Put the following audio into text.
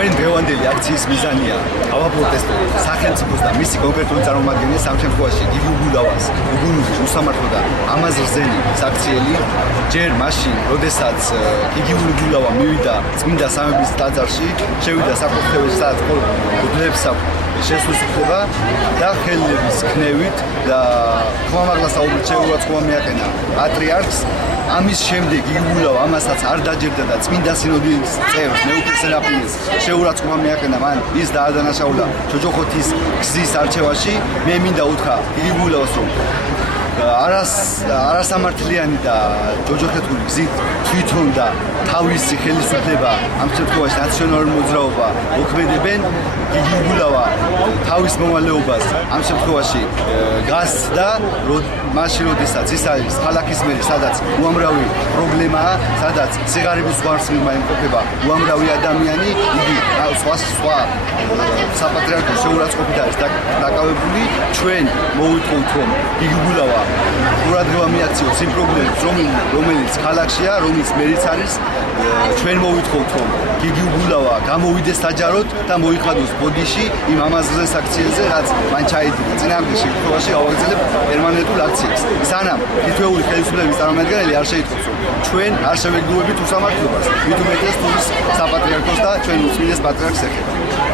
ჩვენ დღევანდელი აქციის მიზანია ავაპროტესტო სახელმწიფოს და მისი კონკრეტული წარმომადგენლის ამ შემთხვევაში გიგი გულავას უგუნური უსამართლო ამას რძენი საქციელი ჯერ მაშინ როდესაც გიგი გულავა მივიდა წმინდა სამების ტაძარში შევიდა საკუთრების სადაც გულებს შესუსტება და ხელების ქნევით და ხმამაღლა საუბრით შეურაცხყოფა მიაყენა პატრიარქს ამის შემდეგ იგულავა ამასაც არ დაჯერდა და წმინდა სინოდის წევრს მეუფე სერაფიმეს შეურაცხყოფა მიაყენა მან ის დაადანაშაულა ჯოჯოხოთის გზის არჩევაში მე მინდა უთხრა იგულავას რომ არასამართლიანი და ჯოჯოხეთური გზით თვითონ და თავისი ხელისუფლება ამ შემთხვევაში ნაციონალური მოძრაობა მოქმედებენ გიგი გულავა თავის მოვალეობას ამ შემთხვევაში გასცდა მაშინ როდესაც ის არის ქალაქის მერი სადაც უამრავი პრობლემაა სადაც სიღარიბის ზღვარსმილმა იმყოფება უამრავი ადამიანი იგი სხვა საპატრიარქო შეურაცხყოფით არის დაკავებული ჩვენ მოვიტყოთ რომ გიგი გულავა ყურადღება მიაქციოს იმ პრობლემებს რომელიც ქალაქშია რომელიც მერიც არის ჩვენ მოვიტყოთ რომ გიგი გულავა გამოვიდეს საჯაროდ და მოიხადოს ბოდიში იმ ამაზღზე აქციაზე რაც მან ჩაიდინა წინააღმდეგ შემთხვევაში ავაგრძელებ პერმანენტულ აქციებს სანამ თითოეული ხელისუფლების წარმომადგენელი არ შეიტყობს რომ ჩვენ არ შევეგუებით უსამართლობას მით უმეტეს თუ ის საპატრიარქოს და ჩვენ უწმინდეს პატრიარქს ეხება